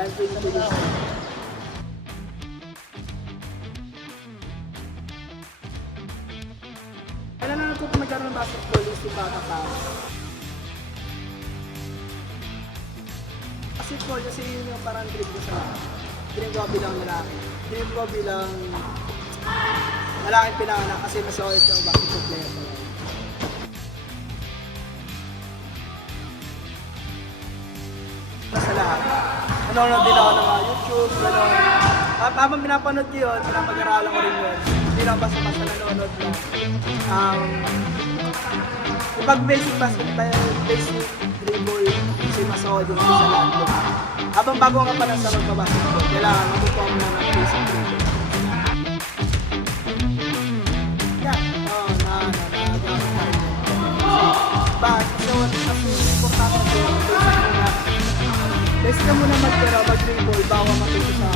and Philippines. Kailan na natuto magkaroon ng basketball is yung bata pa. Basketball kasi yun yung parang dream ko sa dream ko bilang lalaki. Dream ko bilang lalaking pinanganak kasi mas okay yung basketball player ko. Sa lahat. Nanonood din ako ng mga YouTube, gano'n. At habang pinapanood ko yun, pinapag-aralan ko rin yun. Hindi lang basta-basta nanonood lang. Kapag basic basketball, basic dribble, kasi mas ako din sa lahat ko. Habang bago ka pa lang sa magbabasketball, kailangan matutuwa mo na ng basic dribble. Yeah, nagagamit pa rin yun. So, kasi importante ko yung basic ka muna mag-dribble bago matuto sa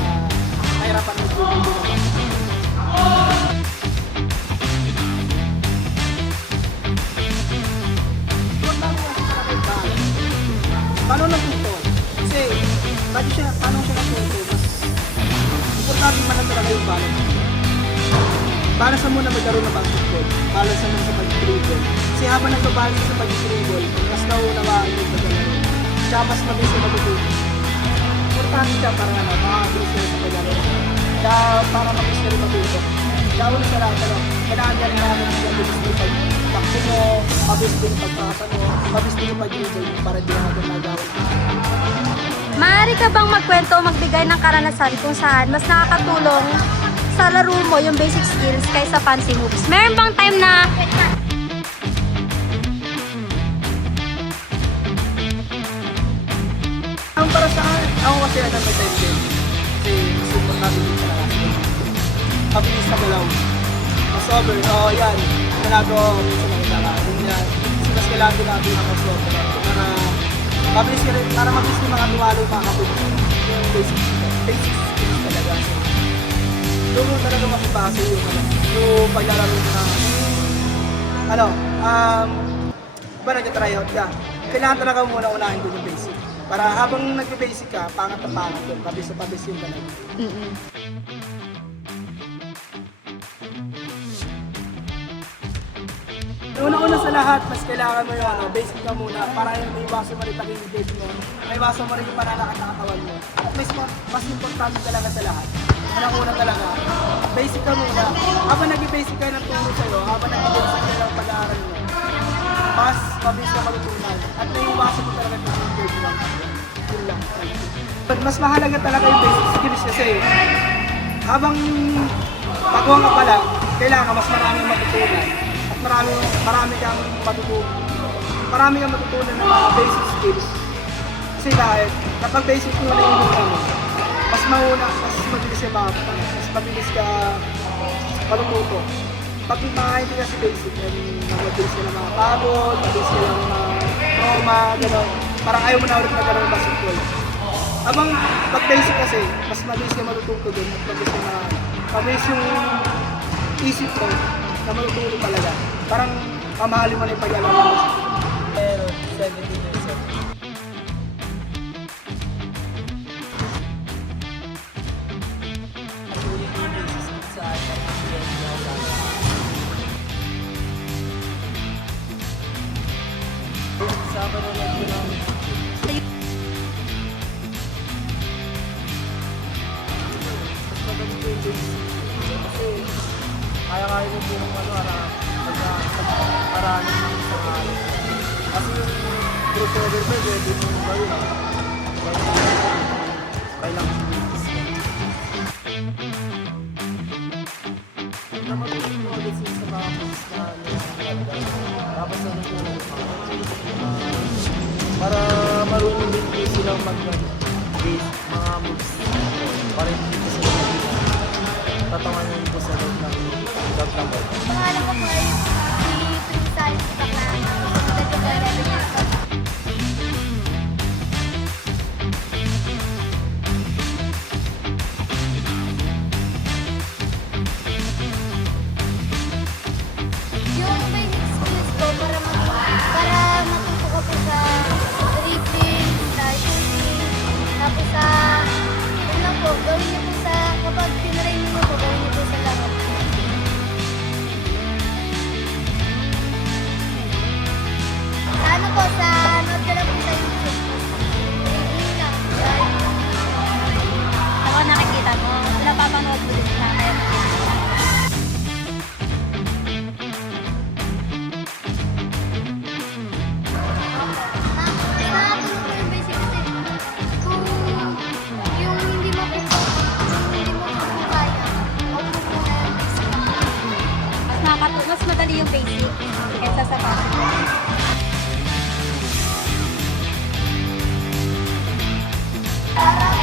kahirapan ng dribble. Paano natuto? Kasi, paano siya natuto? Mas importante man lang talaga yung balance. Para sa muna magkaroon ng basketball, balance naman sa pag-dribble. Kasi habang nagbabalance sa pag-dribble, mas naunawaan yung paglalaro. Siya mas mabilis na matututo. Importante siya para makabilis na sa paglalaro. Kaya para mabilis na rin matuto. Kaya ulit sa lahat, kailangan niya rin namin yung mabilis na pag-takbo mo, mabilis din yung pagkakata mo, mabilis din yung pag-dribble para di natin nagawin. Maaari ka bang magkwento o magbigay ng karanasan kung saan mas nakakatulong sa laro mo yung basic skills kaysa fancy moves? Meron bang time na Ang para sa akin, ako kasi may time din. Kasi mas importante din sa lahat. Mabilis na galaw. Mas over, yan. Ginagawa ko sa mga galaw. Yan. Mas kailangan din natin ang mas over. Para mabilis yung mga tuwalo yung mga kapit. Yung basic skills talaga. Doon mo talaga makipasa yung paglalaro na ba nag-tryout ka? Kailangan talaga muna unahin doon yung basic. Para habang nag-basic ka, pangat na pangat doon, pabis na pabis yung talaga. Una-una sa lahat, mas kailangan mo yung basic ka muna para may iwasan mo rin pag-engage mo, may iwasan mo rin yung pananakit na katawan mo. At mas importante talaga sa lahat. Unang-una talaga, basic ka muna. Habang nag-basic ka ng turo sa'yo, habang nag-basic ka ng pag-aaral mo, mas mabilis ka matutunan. At may iwasan mo talaga yung engage mo. Yun lang. But mas mahalaga talaga yung basic skills kasi habang pagawang ka pa lang, kailangan mas maraming matutunan. Marami kang matutunan ng mga basic skills. Kasi dahil, kapag basic mo na yung mo, mas mabilis ka mas mabilis ka matututo. Pag hindi ka si basic, mabilis ka na makapagod, mabilis ka lang trauma, gano'n. Parang ayaw mo na ulit na gano'n ng basketball. Habang pag basic kasi, mas mabilis ka matututo doon at mabilis yung isip mo na matututo talaga. Parang mamahalin mo na yung pag-alam mo. Pero 17 years old. Sa panonood ko ng kasi kaya-kaya mo po ng pagka-aranin ng isang araw. Kasi yung crossover mo, pwede mo gawin. Kailangan sa napatuloy mo ulit sa mga moves na tapos ano po para marunong din po silang mag-base mga moves para hindi po sila tatanganin po sa loob ng ball. Pangalan ko po ay si Prince Alice Baclana. Dito po 11 years old. Yung basic skills ko para matuto ko po sa dribbling, sa shooting, tapos sa gawin niyo po sa, kapag tinrain niyo po, gawin niyo po sa laro. Sa ano po, sa nood ka lang po sa YouTube. Yun lang. Ako nakikita mo, napapanood mo din sa akin. Nakakatulong po yung basic kasi kung yung hindi mo po kaya, huwag mo po na yung basic. Mas madali yung basic kaysa sa passive. Para